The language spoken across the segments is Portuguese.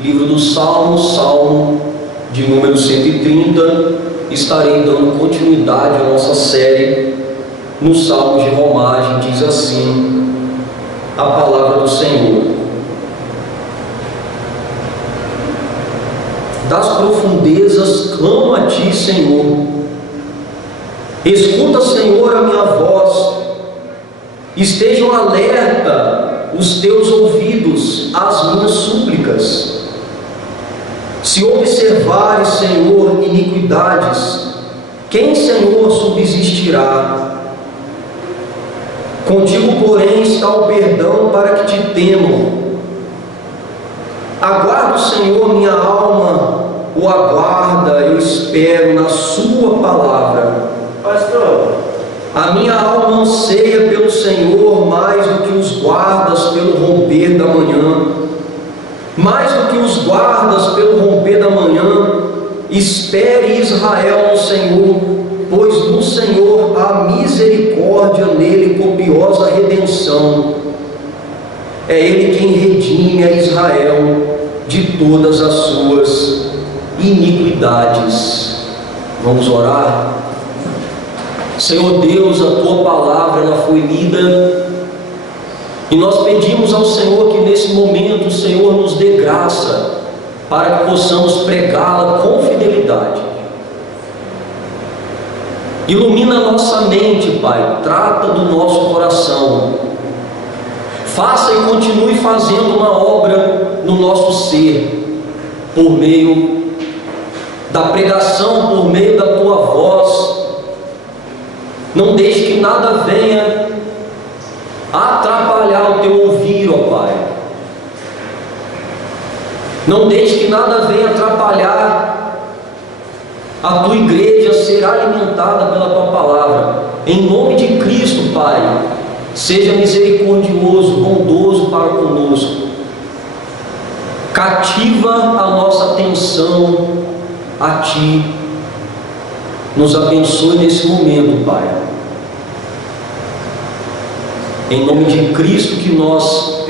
livro dos Salmos, Salmo de número 130. Estarei dando continuidade à nossa série no Salmo de Romagem. Diz assim a palavra do Senhor: das profundezas clamo a Ti, Senhor. Escuta, Senhor, a minha voz. Estejam alerta os Teus ouvidos às minhas súplicas. Se observares, Senhor, iniquidades, quem, Senhor, subsistirá? Contigo, porém, está o perdão para que Te temam. Aguardo, Senhor, minha alma o aguarda, eu espero na Sua palavra. Pastor, a minha alma anseia pelo Senhor mais do que os guardas pelo romper da manhã. Mais do que os guardas pelo romper da manhã, espere Israel no Senhor, pois no Senhor há misericórdia, nele copiosa redenção. É Ele quem redime a Israel de todas as suas iniquidades. Vamos orar? Senhor Deus, a Tua palavra ela foi lida, e nós pedimos ao Senhor que nesse momento o Senhor nos dê graça para que possamos pregá-la com fidelidade. Ilumina a nossa mente, Pai, trata do nosso coração. Faça e continue fazendo uma obra no nosso ser, por meio da pregação, por meio da Tua voz. Não deixe que nada venha atrapalhar o Teu ouvir, ó Pai. Não deixe que nada venha atrapalhar a Tua igreja ser alimentada pela Tua palavra. Em nome de Cristo, Pai, seja misericordioso, bondoso para conosco. Cativa a nossa atenção a Ti. Nos abençoe nesse momento, Pai. Em nome de Cristo que nós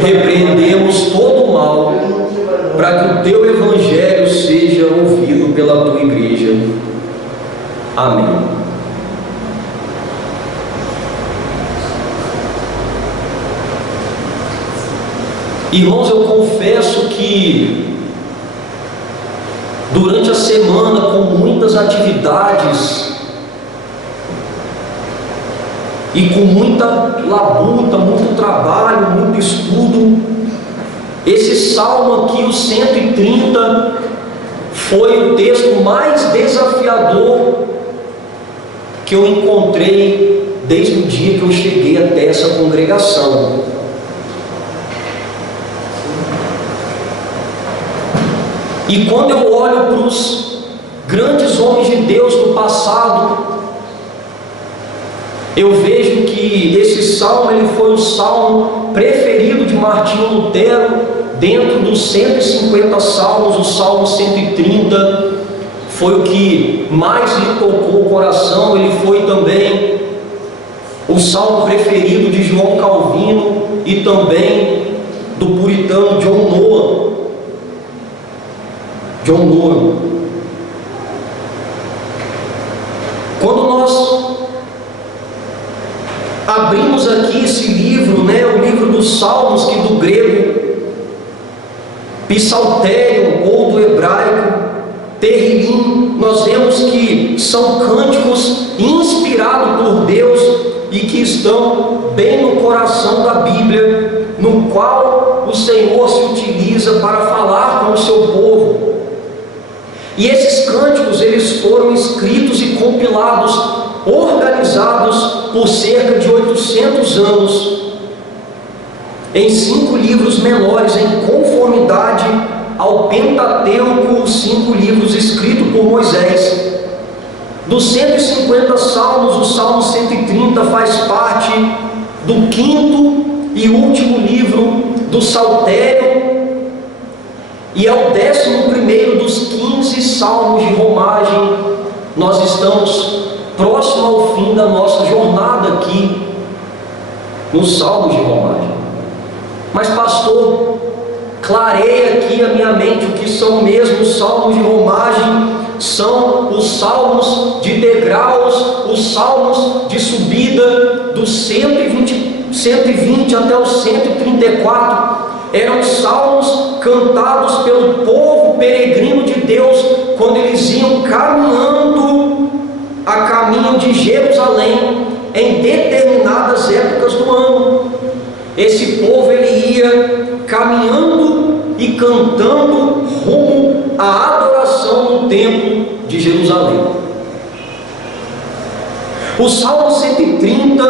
repreendemos todo o mal, para que o Teu Evangelho seja ouvido pela Tua igreja. Amém. Irmãos, eu confesso que durante a semana, com muitas atividades e com muita labuta, muito trabalho, muito estudo, esse salmo aqui, o 130, foi o texto mais desafiador que eu encontrei desde o dia que eu cheguei até essa congregação. E quando eu olho para os grandes homens de Deus do passado, eu vejo que esse salmo ele foi o salmo preferido de Martinho Lutero. Dentro dos 150 salmos, o salmo 130 foi o que mais lhe tocou o coração. Ele foi também o salmo preferido de João Calvino e também do puritano John Noah. Quando nós abrimos aqui esse livro, o livro dos Salmos, que do grego psaltério ou do hebraico terrilim, nós vemos que são cânticos inspirados por Deus e que estão bem no coração da Bíblia, no qual o Senhor se utiliza para falar com o seu povo. E esses cânticos, eles foram escritos e compilados, organizados por cerca de 800 anos, em 5 livros menores, em conformidade ao Pentateuco, os 5 livros escritos por Moisés. Dos 150 salmos, o Salmo 130 faz parte do 5º e último livro do Saltério, e é o 11º dos 15 salmos de romagem. Nós estamos próximo ao fim da nossa jornada aqui nos salmos de romagem. Mas pastor, clareia aqui a minha mente o que são mesmo os salmos de romagem. São os salmos de degraus, os salmos de subida, dos 120 até os 134. Eram salmos cantados pelo povo peregrino de Deus, quando eles iam caminhando a caminho de Jerusalém, em determinadas épocas do ano. Esse povo ele ia caminhando e cantando rumo à adoração no templo de Jerusalém. O Salmo 130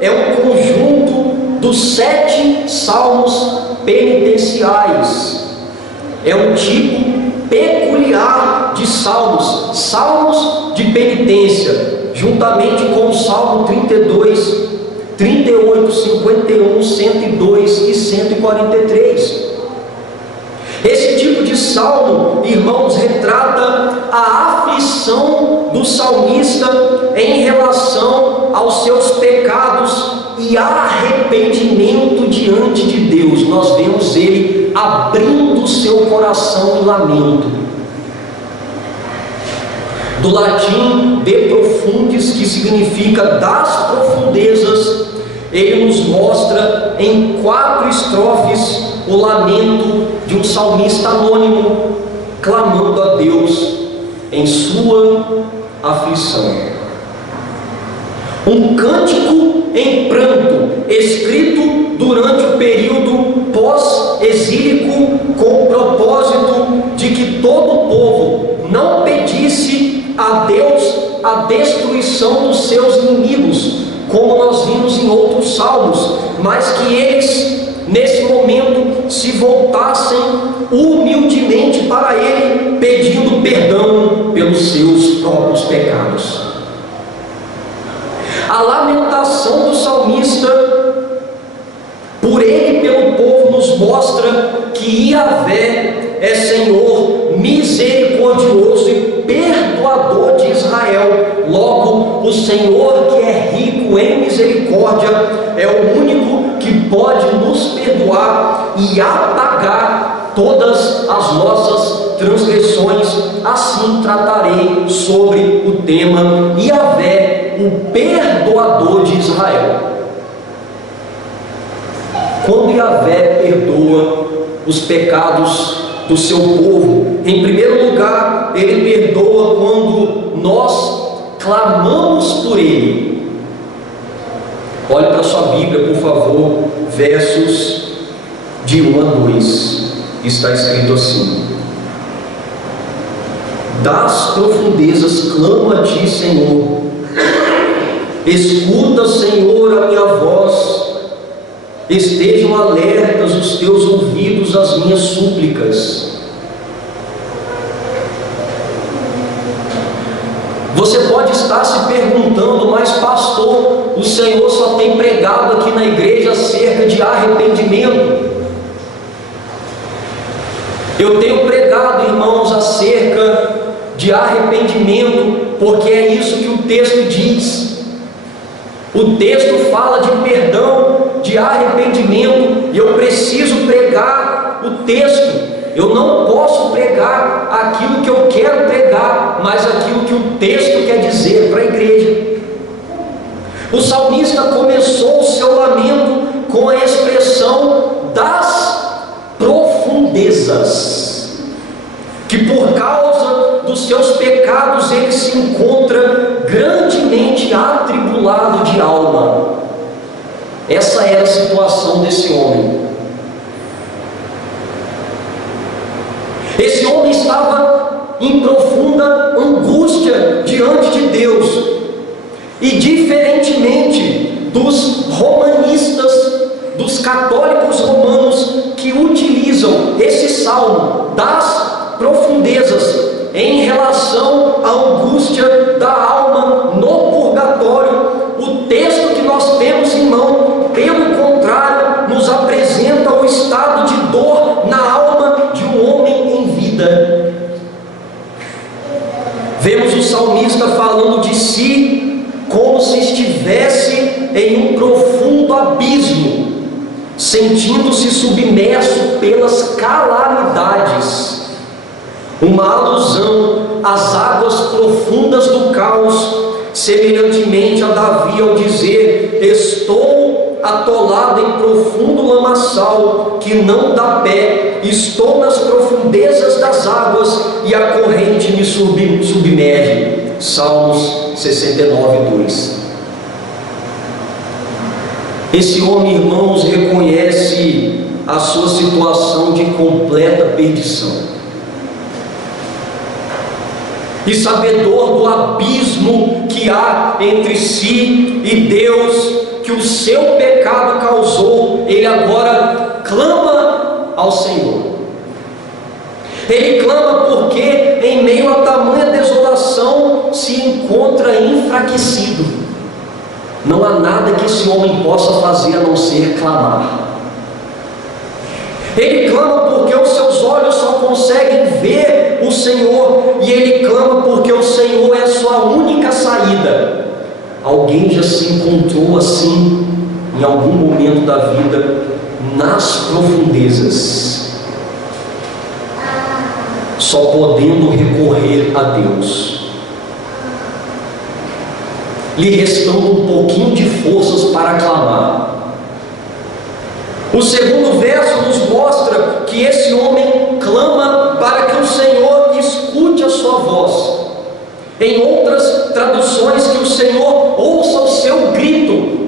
é um conjunto dos 7 salmos penitenciais. É um tipo peculiar de salmos, salmos de penitência, juntamente com o Salmo 32, 38, 51, 102 e 143. Esse tipo de salmo, irmãos, retrata a aflição do salmista em relação aos seus pecados e arrependimento diante de Deus. Nós vemos ele abrindo o seu coração em lamento. Do latim de profundis, que significa das profundezas, ele nos mostra em 4 estrofes o lamento de um salmista anônimo, clamando a Deus em sua aflição. Um cântico em pranto, escrito durante o período pós-exílico, com o propósito de que todo o povo não pedisse a Deus a destruição dos seus inimigos, como nós vimos em outros salmos, mas que eles, nesse momento, se voltassem humildemente para Ele, pedindo perdão pelos seus próprios pecados. A lamentação do salmista por ele e pelo povo nos mostra que Yahvé é Senhor misericordioso e perdoador de Israel. Logo, o Senhor, que é rico em misericórdia, é o único que pode nos perdoar e apagar todas as nossas transgressões. Assim tratarei sobre o tema Yahvé, o perdoador de Israel. Quando Yahvé perdoa os pecados do seu povo, em primeiro lugar, Ele perdoa quando nós clamamos por Ele. Olhe para a sua Bíblia, por favor, versos de 1 a 2. Está escrito assim: das profundezas clamo a Ti, Senhor. Escuta, Senhor, a minha voz. Estejam alertas os Teus ouvidos às minhas súplicas. Você pode estar se perguntando, mas pastor, o Senhor só tem pregado aqui na igreja acerca de arrependimento. Eu tenho pregado, irmãos, acerca de arrependimento, porque é isso que o texto diz. O texto fala de perdão, de arrependimento, e eu preciso pregar o texto. Eu não posso pregar aquilo que eu quero pregar, mas aquilo que o texto quer dizer para a igreja. O salmista começou o seu lamento com a expressão das profundezas, que por causa dos seus pecados ele se encontra grandemente atribulado de alma. Essa era a situação desse homem. Esse homem estava em profunda angústia diante de Deus, e diferentemente dos romanistas, dos católicos romanos, que utilizam esse salmo das profundezas em relação à angústia da alma no purgatório, o texto que nós temos em mão, pelo contrário, nos apresenta o estado de dor na alma de um homem em vida. Vemos o salmista falando de si como se estivesse em um profundo abismo, sentindo-se submerso pelas calamidades. Uma alusão às águas profundas do caos, semelhantemente a Davi ao dizer: estou atolado em profundo lamaçal que não dá pé, estou nas profundezas das águas e a corrente me submerge. Salmos 69:2. Esse homem, irmãos, reconhece a sua situação de completa perdição, e sabedor do abismo que há entre si e Deus, que o seu pecado causou, ele agora clama ao Senhor. Ele clama porque, em meio a tamanha desolação, se encontra enfraquecido. Não há nada que esse homem possa fazer a não ser clamar. Ele clama porque os seus olhos só conseguem ver o Senhor, e ele clama porque o Senhor é a sua única saída. Alguém já se encontrou assim em algum momento da vida, nas profundezas, só podendo recorrer a Deus, lhe restando um pouquinho de forças para clamar. O segundo verso nos mostra que esse homem clama para que o Senhor escute a sua voz. Em outras traduções, que o Senhor ouça o seu grito.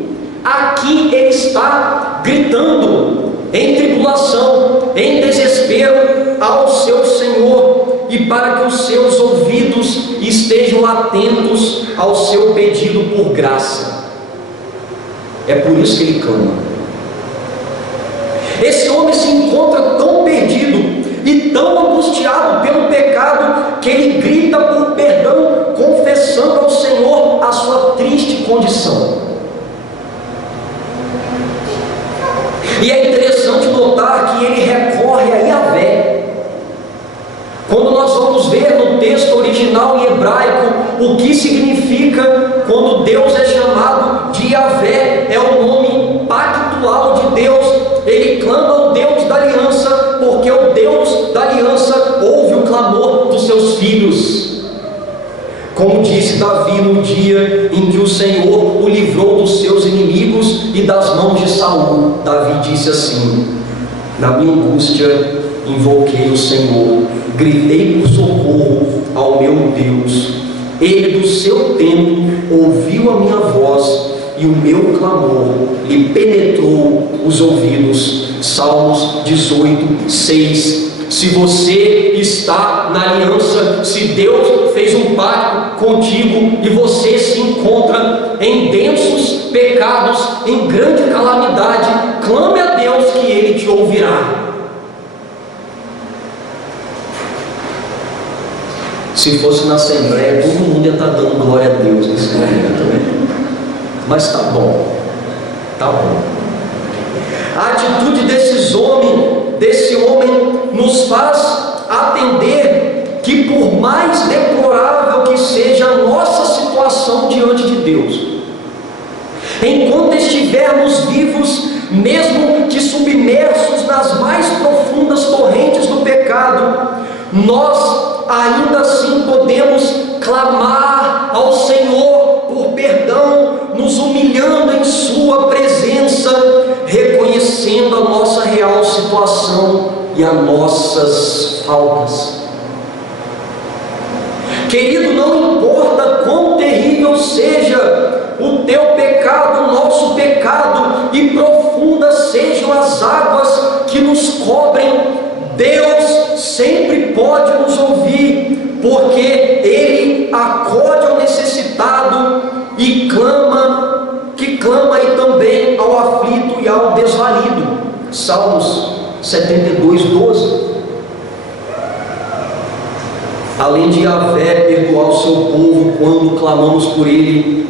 Aqui ele está gritando em tribulação, em desespero ao seu Senhor, e para que os seus ouvidos estejam atentos ao seu pedido por graça. É por isso que ele clama. Esse homem se encontra tão perdido e tão angustiado pelo pecado, que ele grita por perdão, confessando ao Senhor a sua triste condição. E é interessante notar que ele recorre a Yahvé. Quando nós vamos ver no texto original em hebraico o que significa quando Deus é chamado de Yahvé, é o nome pactual de Deus. Ele clama ao Deus da aliança, porque o Deus da aliança ouve o clamor dos seus filhos. Como disse Davi no dia em que o Senhor o livrou dos seus inimigos e das mãos de Saul, Davi disse assim: na minha angústia invoquei o Senhor, gritei por socorro ao meu Deus. Ele do seu templo ouviu a minha voz, e o meu clamor lhe penetrou os ouvidos. Salmos 18:6. Se você está na aliança, se Deus fez um pacto contigo e você se encontra em densos pecados, em grande calamidade, clame a Deus que Ele te ouvirá. Se fosse na Assembleia, todo mundo ia estar dando glória a Deus nesse momento, né? Mas tá bom, tá bom. A atitude desse homem nos faz atender que, por mais deplorável que seja a nossa situação diante de Deus, enquanto estivermos vivos, mesmo que submersos nas mais profundas torrentes do pecado, nós ainda assim podemos clamar ao Senhor por perdão, nos humilhando em sua presença, reconhecendo a nossa real situação e as nossas faltas. Querido, não importa quão terrível seja o teu pecado, o nosso pecado, e profundas sejam as águas que nos cobrem, Deus sempre pode nos ouvir, porque Ele acode ao necessitado e clama e também ao aflito e ao desvalido. Salmos 72:12. Além de Yahvé perdoar o seu povo quando clamamos por Ele,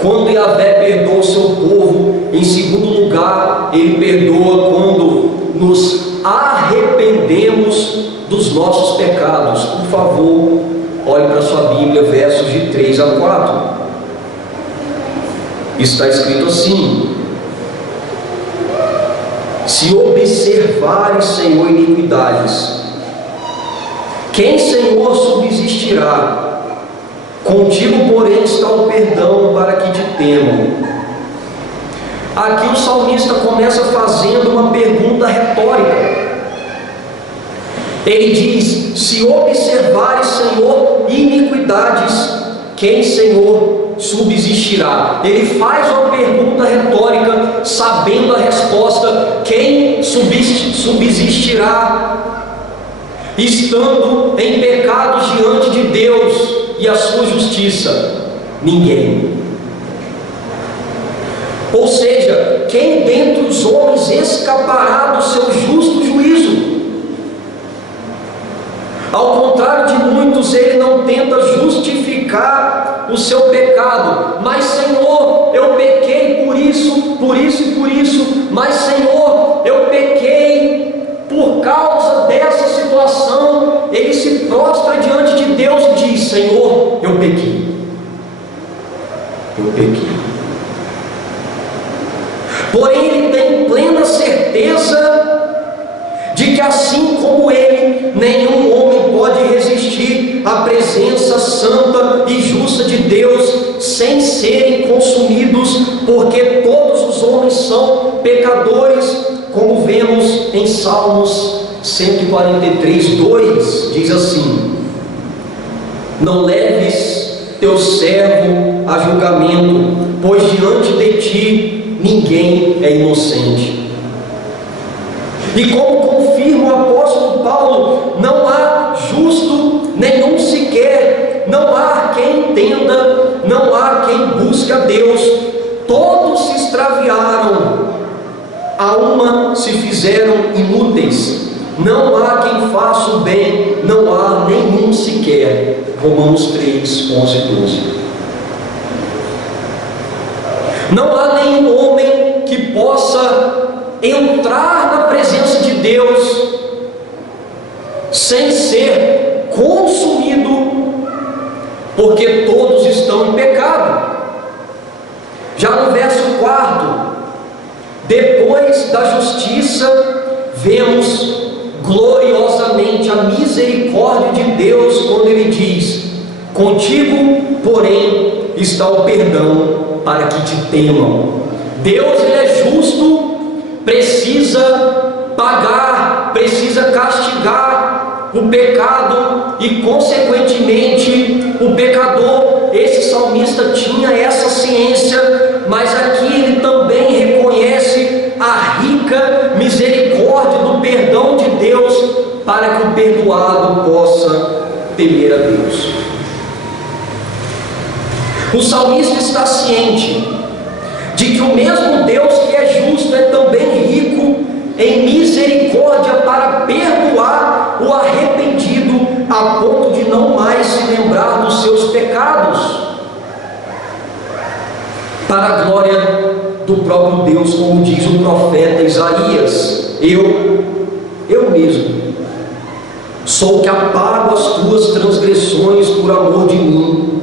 quando Yahvé perdoa o seu povo, em segundo lugar, Ele perdoa quando nos arrependemos dos nossos pecados. Por favor, olhe para a sua Bíblia, versos de 3 a 4. Está escrito assim: Se observares, Senhor, iniquidades, quem, Senhor, subsistirá? Contigo, porém, está o perdão para que te temam. Aqui o salmista começa fazendo uma pergunta retórica. Ele diz: se observares, Senhor, iniquidades, quem, Senhor, subsistirá? Ele faz uma pergunta retórica, sabendo a resposta: quem subsistirá, estando em pecados diante de Deus e a sua justiça? Ninguém. Ou seja, quem dentre os homens escapará do seu justo juízo? Ao contrário de muitos, ele não tenta justificar o seu pecado. Mas, Senhor, eu pequei por isso, por isso e por isso. Mas, Senhor, eu pequei por causa dessa situação. Ele se prostra diante de Deus e diz: Senhor, eu pequei. Eu pequei. Porém, ele tem plena certeza de que, assim como ele, nenhum homem pode resistir à presença santa e justa de Deus sem serem consumidos, porque todos os homens são pecadores, como vemos em Salmos 143:2, diz assim: não leves teu servo a julgamento, pois diante de ti ninguém é inocente. E como confirma o apóstolo Paulo, não há justo nenhum sequer, não há quem entenda, não há quem busque a Deus. Todos se extraviaram, a uma se fizeram inúteis. Não há quem faça o bem, não há nenhum sequer. Romanos 3:11-12. Não há nenhum homem que possa entrar na presença de Deus sem ser consumido, porque todos estão em pecado. Já no verso 4, depois da justiça, vemos gloriosamente a misericórdia de Deus, quando ele diz: contigo, porém, está o perdão para que te temam. Deus, ele é justo, precisa pagar, precisa castigar o pecado e, consequentemente, o pecador. Esse salmista tinha essa ciência, mas aqui ele também reconhece a rica misericórdia do perdão de Deus, para que o perdoado possa temer a Deus. O salmista está ciente de que o mesmo Deus que é justo é também rico em misericórdia para perdoar o arrependido, a ponto de não mais se lembrar dos seus pecados, para a glória do próprio Deus, como diz o profeta Isaías: eu mesmo sou o que apago as tuas transgressões por amor de mim,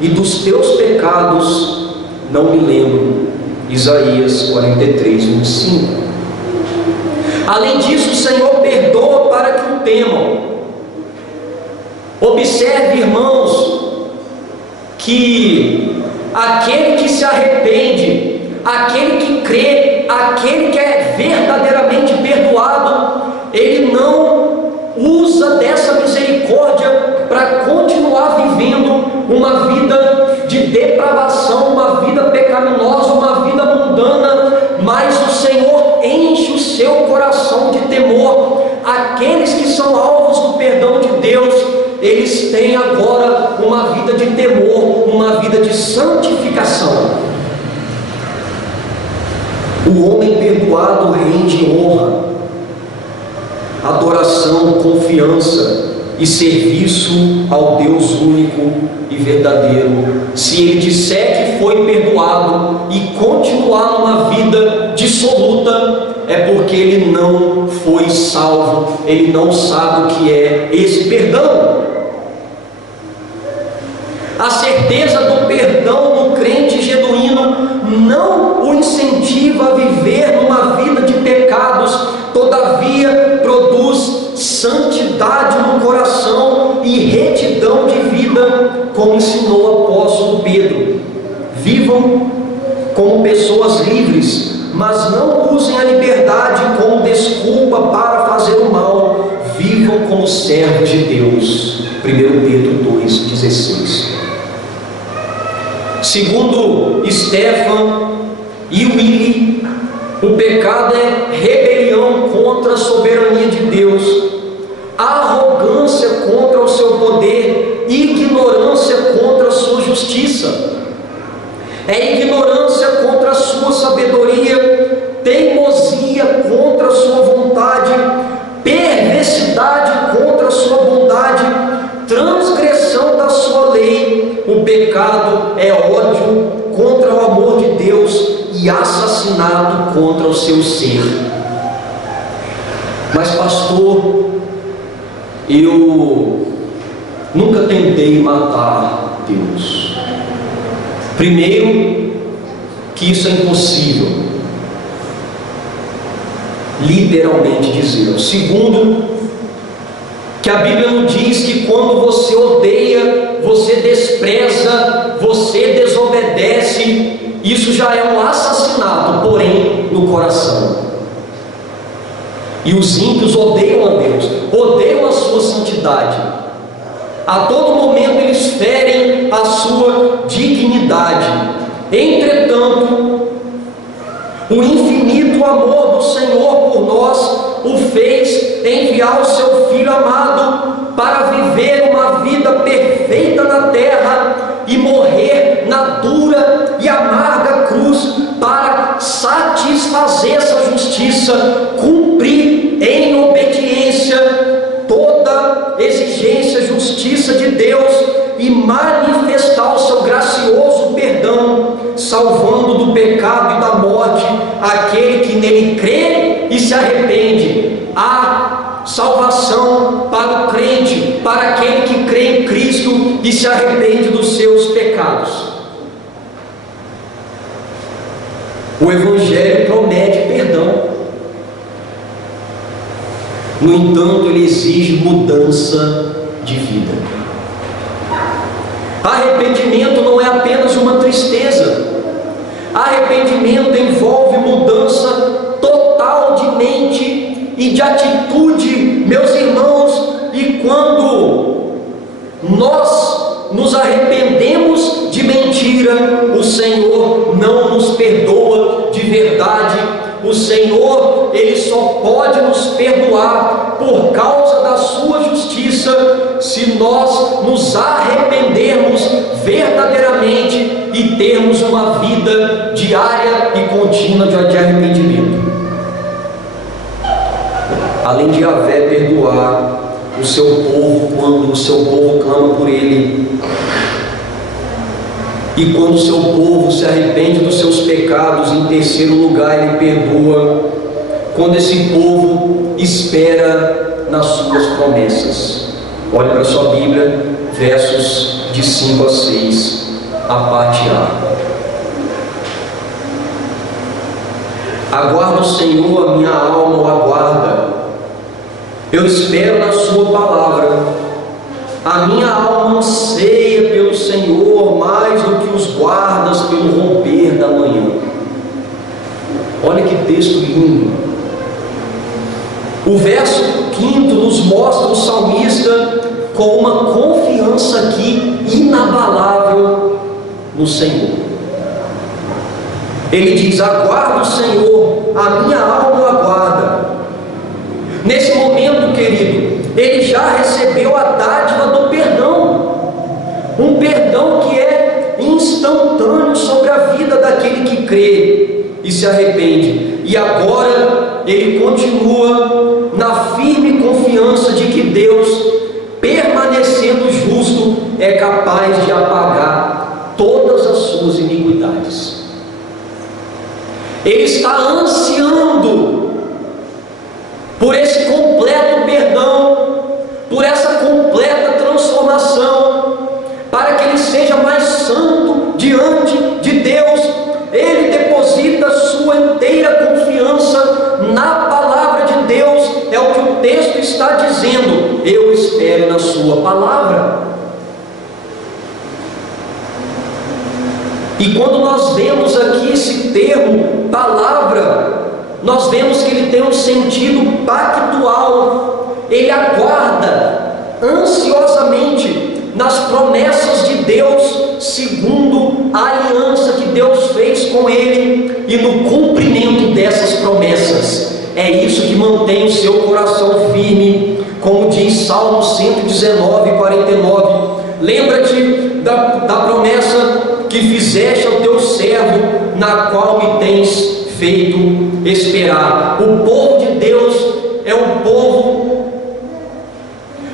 e dos teus pecados não me lembro. Isaías 43:25. Além disso, o Senhor perdoa para que o temam. Observe, irmãos, que aquele que se arrepende, aquele que crê, aquele que é verdadeiramente perdoado, ele não usa dessa misericórdia para continuar vivendo uma vida de depravação, uma vida pecaminosa, uma vida mundana, mas o Senhor enche o seu coração de temor. Aqueles que são alvos do perdão de Deus, eles têm agora uma vida de temor, uma vida de santificação. O homem perdoado rende honra, adoração, confiança e serviço ao Deus único e verdadeiro. Se ele disser que foi perdoado e continuar numa vida dissoluta, é porque ele não foi salvo, ele não sabe o que é esse perdão. A certeza do perdão no crente genuíno não o incentiva a viver numa vida de pecados santidade no coração e retidão de vida, como ensinou o apóstolo Pedro. Vivam como pessoas livres, mas não usem a liberdade como desculpa para fazer o mal. Vivam como servos de Deus. 1 Pedro 2,16. Segundo Stephan e Willy, o pecado é rebelião contra a soberania de Deus, arrogância contra o seu poder, ignorância contra a sua justiça. É ignorância contra a sua sabedoria, teimosia contra a sua vontade, perversidade contra a sua bondade, transgressão da sua lei. O pecado é ódio contra o amor de Deus e assassinato contra o seu ser. Mas pastor, eu nunca tentei matar Deus. Primeiro, que isso é impossível, literalmente dizendo. Segundo, que a Bíblia nos diz que quando você odeia, você despreza, você desobedece, isso já é um assassinato, porém no coração. E os ímpios odeiam a Deus, odeiam a sua santidade. A todo momento eles ferem a sua dignidade. Entretanto, o infinito amor do Senhor por nós o fez enviar o seu Filho amado para viver uma vida perfeita na terra e morrer na dura e amarga cruz para satisfazer essa justiça, cumprir em obediência toda exigência, justiça de Deus e manifestar o seu gracioso perdão, salvando do pecado e da morte aquele que nele crê e se arrepende. Há salvação para o crente, para aquele que crê em Cristo e se arrepende dos seus pecados. O Evangelho promete perdão. No entanto, ele exige mudança de vida. Arrependimento não é apenas uma tristeza. Arrependimento envolve mudança total de mente e de atitude, meus irmãos. E quando nós nos arrependemos de mentira, o Senhor não nos perdoa de verdade. O Senhor, Ele só pode nos perdoar por causa da sua justiça, se nós nos arrependermos verdadeiramente e termos uma vida diária e contínua de arrependimento. Além de Yahvé perdoar o seu povo quando o seu povo clama por Ele, e quando o seu povo se arrepende dos seus pecados, em terceiro lugar, Ele perdoa quando esse povo espera nas suas promessas. Olhe para a sua Bíblia, versos de 5 a 6, a parte A. Aguarda o Senhor, a minha alma o aguarda. Eu espero na sua palavra. A minha alma anseia pelo Senhor mais do que os guardas pelo romper da manhã. Olha que texto lindo. O verso 5 nos mostra o salmista com uma confiança aqui inabalável no Senhor. Ele diz: aguarda o Senhor, a minha alma o aguarda. Nesse momento, querido, ele já recebeu a dádiva do perdão, um perdão que é instantâneo sobre a vida daquele que crê e se arrepende. E agora ele continua na firme confiança de que Deus, permanecendo justo, é capaz de apagar todas as suas iniquidades. Ele está ansiando por esse completo perdão, por essa completa transformação, para que ele seja mais santo diante de Deus. Ele deposita sua inteira confiança na palavra de Deus, é o que o texto está dizendo. dizendo: eu espero na sua palavra. E quando nós vemos aqui esse termo, palavra, nós vemos que ele tem um sentido pactual. Ele aguarda ansiosamente nas promessas de Deus, segundo a aliança que Deus fez com ele, e no cumprimento dessas promessas. É isso que mantém o seu coração firme, como diz Salmo 119, 49. Lembra-te da promessa que fizeste ao teu servo, na qual me tens feito esperar. O povo de Deus é um povo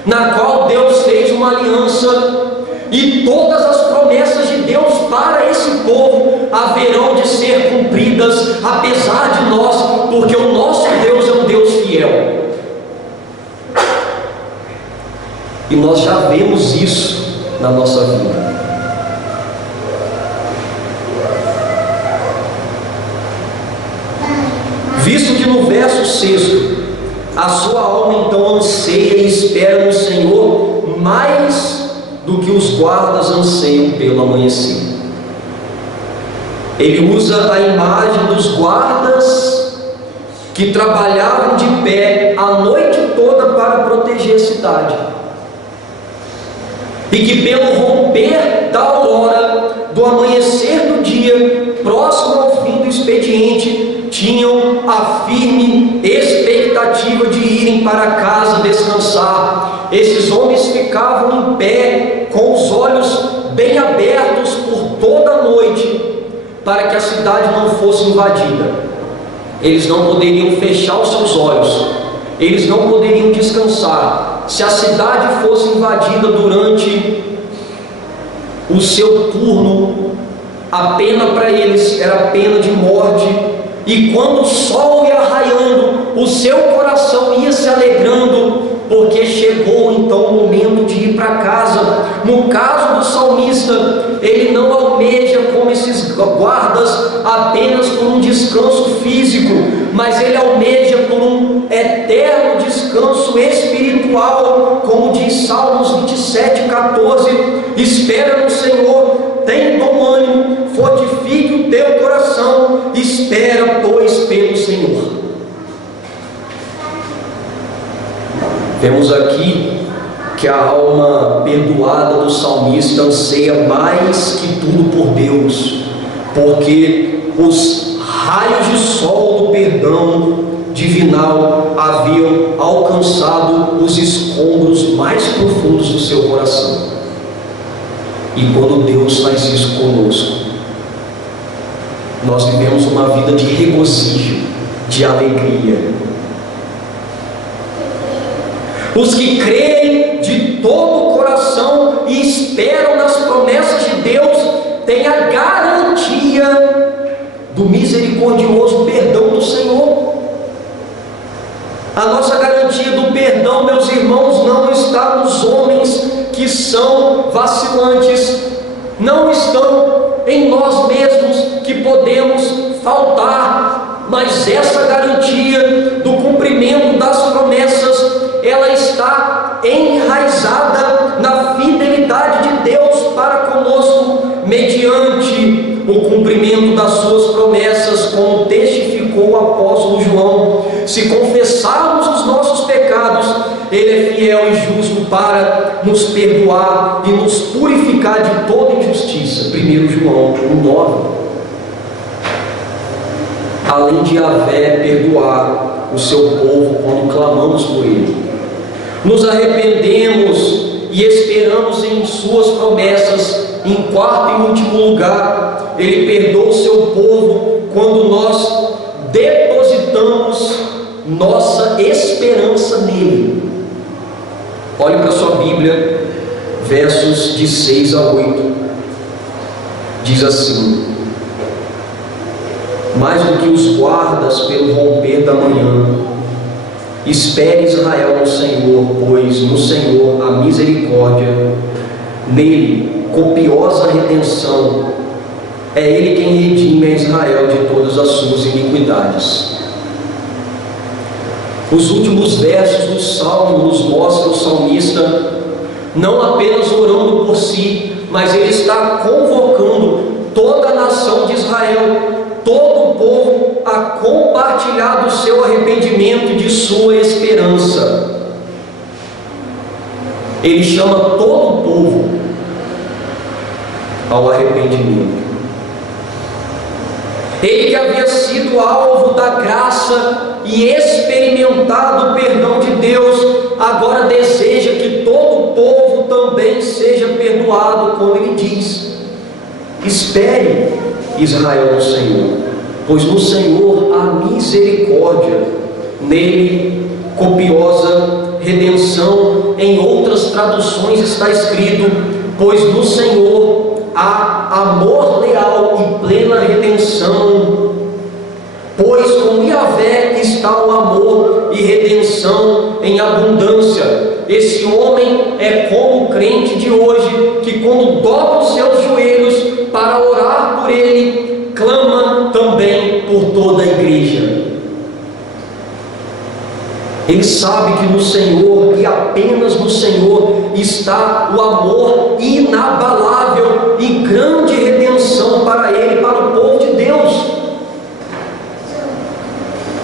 na qual Deus fez uma aliança, e todas as promessas de Deus para esse povo haverão de ser cumpridas, apesar de nós, porque o nosso Deus é um Deus fiel. E nós já vemos isso na nossa vida. Visto que no verso 6, a sua alma então anseia e espera no Senhor mais do que os guardas anseiam pelo amanhecer. Ele usa a imagem dos guardas que trabalhavam de pé a noite toda para proteger a cidade, e que pelo romper da aurora, do amanhecer do dia, próximo ao fim do expediente, tinham a firme expectativa de irem para casa descansar. Esses homens ficavam em pé, com os olhos bem abertos por toda a noite, para que a cidade não fosse invadida. Eles não poderiam fechar os seus olhos, eles não poderiam descansar. Se a cidade fosse invadida durante o seu turno, a pena para eles era pena de morte. E quando o sol ia raiando, o seu coração ia se alegrando, porque chegou então o momento de ir para casa. No caso do salmista, ele não almeja, como esses guardas, apenas por um descanso físico, mas ele almeja por um eterno descanso espiritual, como diz Salmos 27, 14: espera no Senhor, tem bom ânimo, fortifique o teu coração, espera, pois, pelo Senhor. Vemos aqui que a alma perdoada do salmista anseia mais que tudo por Deus, porque os raios de sol do perdão divinal haviam alcançado os escombros mais profundos do seu coração. E quando Deus faz isso conosco, nós vivemos uma vida de regozijo, de alegria. Os que creem de todo o coração e esperam nas promessas de Deus têm a garantia do misericordioso perdão do Senhor. A nossa garantia do perdão, meus irmãos, não está nos homens que são vacilantes, não estão em nós mesmos que podemos faltar, mas essa garantia do cumprimento das promessas, ela está enraizada na fidelidade de Deus para conosco, mediante o cumprimento das suas promessas, como testificou o apóstolo João. Se confessarmos os nossos pecados, Ele é fiel e justo para nos perdoar e nos purificar de toda injustiça. 1 João 1,9. Além de Yahvé perdoar o seu povo quando clamamos por Ele, nos arrependemos e esperamos em suas promessas. Em quarto e último lugar, Ele perdoa o seu povo quando nós depositamos nossa esperança nele. Olhe para a sua Bíblia, versos de 6 a 8. Diz assim: mais do que os guardas pelo romper da manhã, espere Israel no Senhor, pois no Senhor há misericórdia, nele copiosa redenção. É Ele quem redime a Israel de todas as suas iniquidades. Os últimos versos do Salmo nos mostram o salmista não apenas orando por si, mas ele está convocando toda a nação de Israel, todo o povo, a compartilhar do seu arrependimento e de sua esperança. Ele chama todo o povo ao arrependimento. Ele que havia sido alvo da graça e experimentado o perdão de Deus, agora deseja que todo o povo também seja perdoado, como ele diz: espere, Israel, no Senhor, pois no Senhor há misericórdia, nele copiosa redenção. Em outras traduções está escrito: pois no Senhor há amor leal e plena redenção. Pois com Yahvé está o amor e redenção em abundância. Esse homem é como o crente de hoje, que quando dobra os seus joelhos para orar por ele, clama também por toda a igreja. Ele sabe que no Senhor, e apenas no Senhor, está o amor inabalável e grande redenção para ele, para o povo de Deus.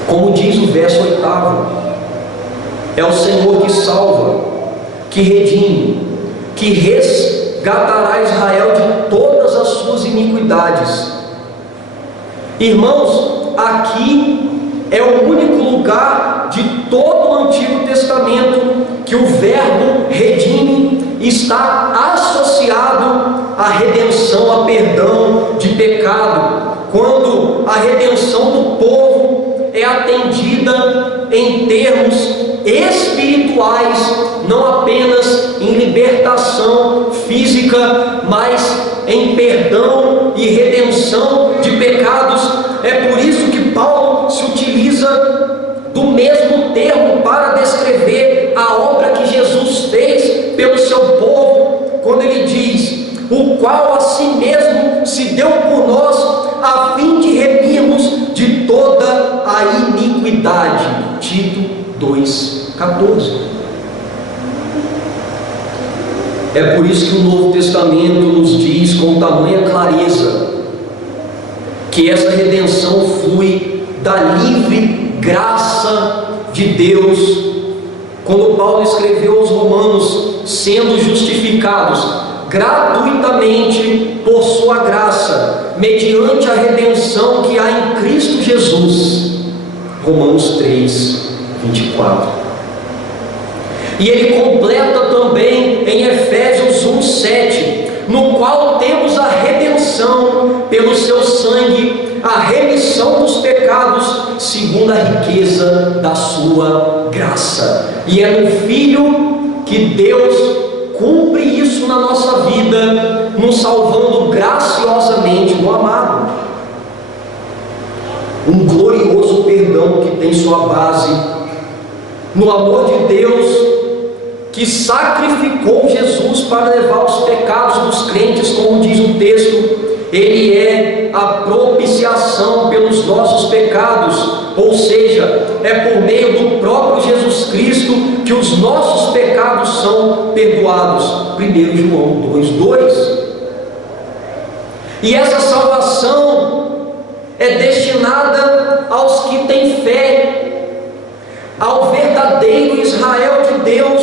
Como diz o verso 8, é o Senhor que salva, que redime, que resgatará Israel de todas as suas iniquidades. Irmãos, aqui é o único lugar de todo o Antigo Testamento que o verbo redime está associado à redenção, a perdão de pecado, quando a redenção do povo é atendida em termos espirituais, não apenas em libertação física, mas em perdão e redenção de pecados. É por isso que Paulo se utiliza do mesmo termo para descrever a obra que Jesus fez pelo seu povo, quando ele diz: o qual a si mesmo se deu por nós, a fim de remirmos de toda a iniquidade. Tito 2,14. É por isso que o Novo Testamento nos diz com tamanha clareza que essa redenção flui da livre graça de Deus. Quando Paulo escreveu aos Romanos: sendo justificados gratuitamente por sua graça, mediante a redenção que há em Cristo Jesus. Romanos 3:24. E ele completa também em Efésios 1:7, no qual temos a redenção pelo seu sangue, a remissão dos pecados, segundo a riqueza da sua graça. E é no Filho que Deus cumpre isso na nossa vida, nos salvando graciosamente no amado. Um glorioso perdão que tem sua base no amor de Deus, que sacrificou Jesus para levar os pecados dos crentes, como diz o texto. Ele é a propiciação pelos nossos pecados, ou seja, é por meio do próprio Jesus Cristo que os nossos pecados são perdoados. 1 João 2,2. E essa salvação é destinada aos que têm fé, ao verdadeiro Israel de Deus,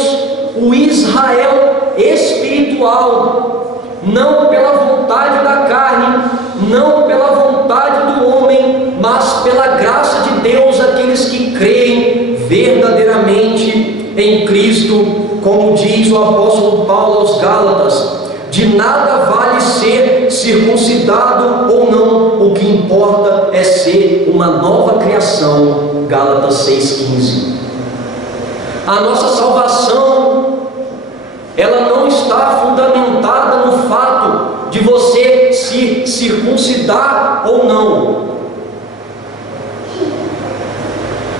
o Israel espiritual, não pela vontade da carne, não pela vontade do homem, mas pela graça de Deus, aqueles que creem verdadeiramente em Cristo. Como diz o apóstolo Paulo aos Gálatas: de nada vale ser circuncidado ou não, o que importa é ser uma nova criação. Gálatas 6,15. A nossa salvação, ela não está fundamentada no fato de você se circuncidar ou não,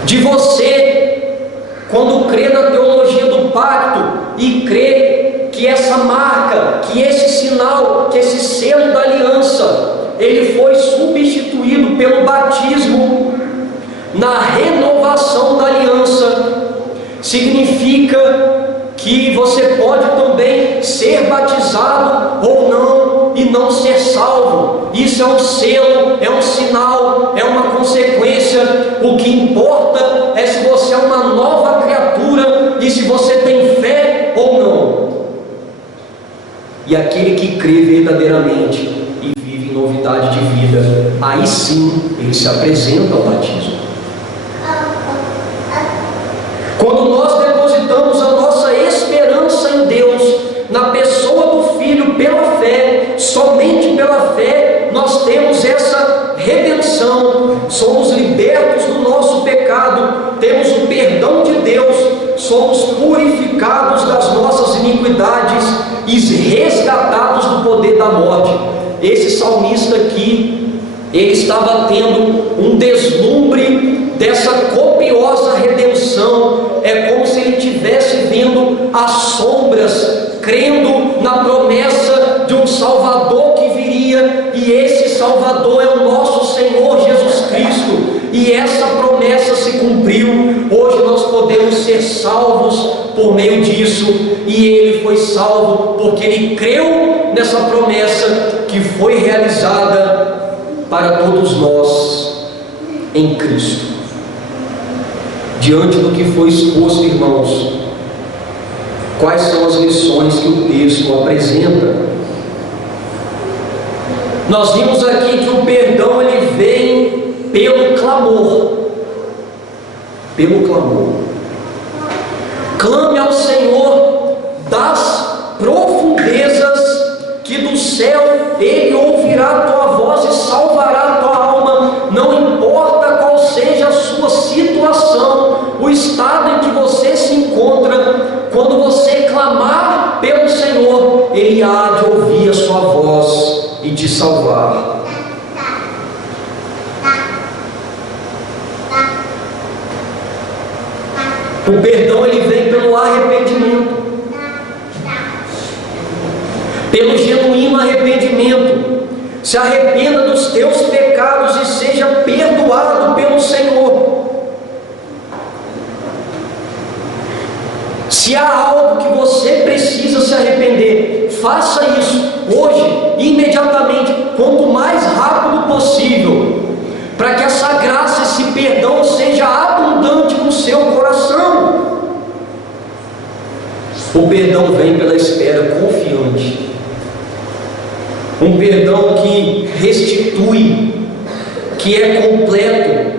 de você, quando crê na teologia do pacto e crê que essa marca, que esse sinal, que esse selo da aliança, ele foi substituído pelo batismo, na renovação da aliança. Significa que você pode também ser batizado ou não e não ser salvo. Isso é um selo, é um sinal, é uma consequência. O que importa é se você é uma nova criatura e se você tem fé ou não. E aquele que crê verdadeiramente e vive em novidade de vida, aí sim ele se apresenta ao batismo. Quando nós depositamos a nossa esperança em Deus, na pessoa do Filho, pela fé, somente pela fé, nós temos essa redenção, somos libertos do nosso pecado, temos o perdão de Deus, somos purificados das nossas iniquidades e resgatados do poder da morte. Esse salmista aqui, ele estava tendo um deslumbre dessa copiosa redenção. É como se ele estivesse vendo as sombras, crendo na promessa de um Salvador que viria, e esse Salvador é o nosso Senhor Jesus Cristo, e essa promessa se cumpriu. Hoje nós podemos ser salvos por meio disso, e ele foi salvo porque ele creu nessa promessa que foi realizada para todos nós em Cristo. Diante do que foi exposto, irmãos, quais são as lições que o texto apresenta? Nós vimos aqui que o perdão ele vem pelo clamor. Pelo clamor. Clame ao Senhor das profundezas, que do céu Ele ouvirá a tua voz e salvará a tua alma. Não importa qual seja a sua situação, o estado em que você se encontra, quando você clamar pelo Senhor, Ele há de ouvir a sua voz e te salvar. O perdão ele vem pelo arrependimento, pelo genuíno arrependimento. Se arrependa dos teus pecados e seja perdoado pelo Senhor. Se há algo que você precisa se arrepender, faça isso hoje, imediatamente, quanto mais rápido possível, para que essa graça, esse perdão seja abundante no seu coração. O perdão vem pela espera confiante, um perdão que restitui, que é completo.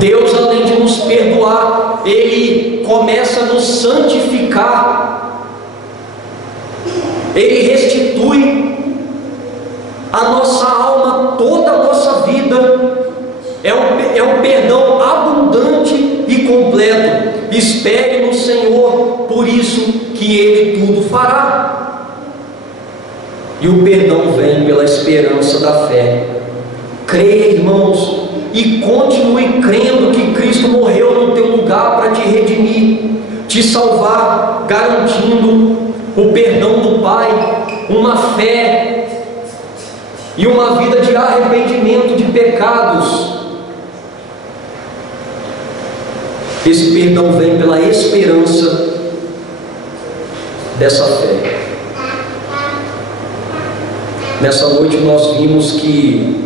Deus, além de nos perdoar, Ele começa a nos santificar, Ele restitui a nossa alma, toda a nossa vida. É um perdão abundante e completo. Espere no Senhor, por isso que Ele tudo fará. E o perdão vem pela esperança da fé. Creia, irmãos, e continue crendo que Cristo morreu no teu lugar para te redimir, te salvar, garantindo o perdão do Pai, uma fé e uma vida de arrependimento de pecados. Esse perdão vem pela esperança dessa fé. Nessa noite nós vimos que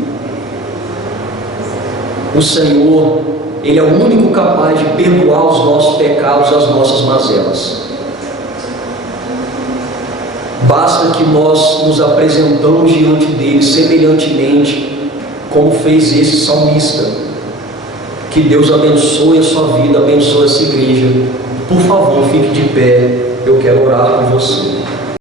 o Senhor, Ele é o único capaz de perdoar os nossos pecados, as nossas mazelas. Basta que nós nos apresentamos diante dele semelhantemente como fez esse salmista. Que Deus abençoe a sua vida, abençoe essa igreja. Por favor, fique de pé, eu quero orar por você.